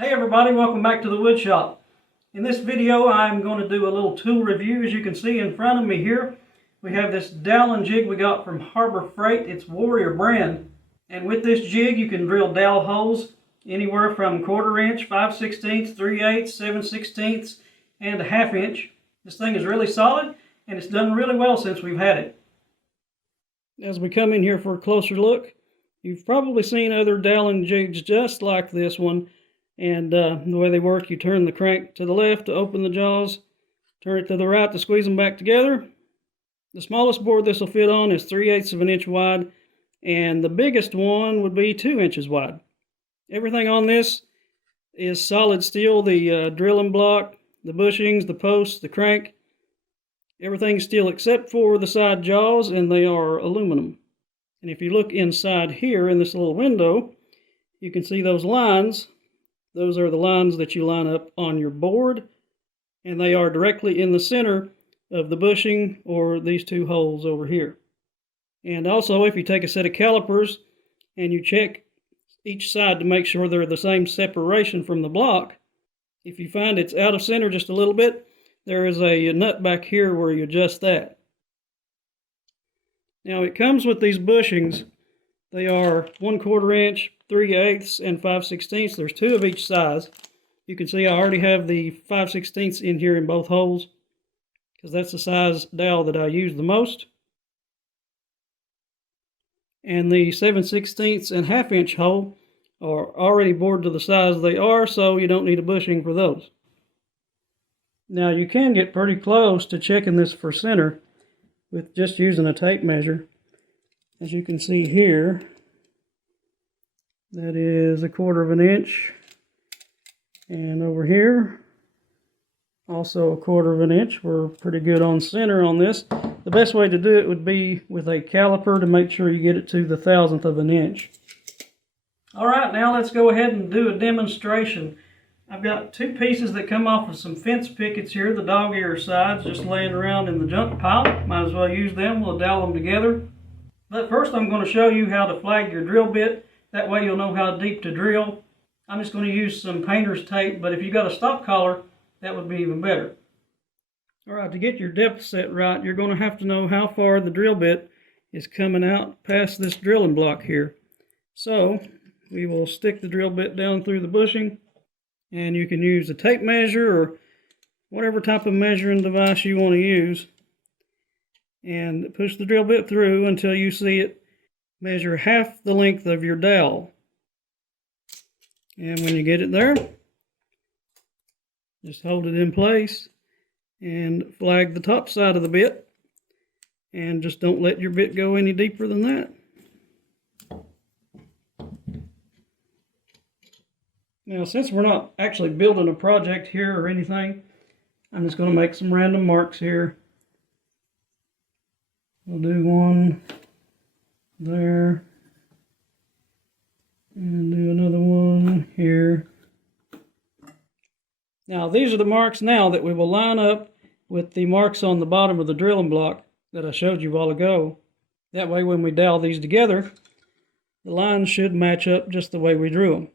Hey everybody, welcome back to the wood shop. In this video I'm going to do a little tool review. As you can see in front of me here, we have this doweling jig we got from Harbor Freight. It's Warrior brand. And with this jig you can drill dowel holes anywhere from 1/4 inch, 5/16, 3/8, 7/16, and a 1/2 inch. This thing is really solid and it's done really well since we've had it. As we come in here for a closer look, you've probably seen other doweling jigs just like this one. And the way they work, you turn the crank to the left to open the jaws, turn it to the right to squeeze them back together. The smallest board this will fit on is 3/8 of an inch wide, and the biggest one would be 2 inches wide. Everything on this is solid steel, the drilling block, the bushings, the posts, the crank. Everything's steel except for the side jaws, and they are aluminum. And if you look inside here in this little window, you can see those lines. Those are the lines that you line up on your board, and they are directly in the center of the bushing or these two holes over here. And also, if you take a set of calipers and you check each side to make sure they're the same separation from the block, if you find it's out of center just a little bit, there is a nut back here where you adjust that. Now it comes with these bushings. They are 1/4 inch, 3/8, and 5/16. There's two of each size. You can see I already have the 5/16 in here in both holes because that's the size dowel that I use the most. And the 7/16 and 1/2 inch hole are already bored to the size they are, so you don't need a bushing for those. Now you can get pretty close to checking this for center with just using a tape measure. As you can see here, that is 1/4 of an inch. And over here, also 1/4 of an inch. We're pretty good on center on this. The best way to do it would be with a caliper to make sure you get it to the 1/1000th of an inch. Alright, now let's go ahead and do a demonstration. I've got two pieces that come off of some fence pickets here, the dog ear sides, just laying around in the junk pile. Might as well use them. We'll dowel them together. But first I'm going to show you how to flag your drill bit. That way you'll know how deep to drill. I'm just going to use some painter's tape, but if you got a stop collar, that would be even better. Alright, to get your depth set right, you're going to have to know how far the drill bit is coming out past this drilling block here. So we will stick the drill bit down through the bushing, and you can use a tape measure or whatever type of measuring device you want to use. And push the drill bit through until you see it measure half the length of your dowel. And when you get it there, just hold it in place and flag the top side of the bit, and just don't let your bit go any deeper than that. Now, since we're not actually building a project here or anything, I'm just going to make some random marks here. We'll do one there, and do another one here. Now these are the marks now that we will line up with the marks on the bottom of the drilling block that I showed you a while ago. That way when we dowel these together, the lines should match up just the way we drew them.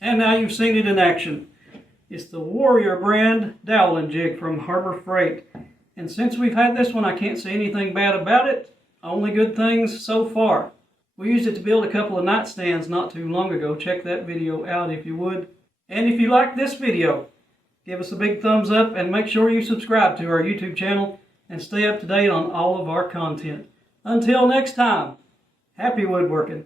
And now you've seen it in action. It's the Warrior brand doweling jig from Harbor Freight. And since we've had this one, I can't say anything bad about it. Only good things so far. We used it to build a couple of nightstands not too long ago. Check that video out if you would. And if you like this video, give us a big thumbs up and make sure you subscribe to our YouTube channel and stay up to date on all of our content. Until next time, happy woodworking.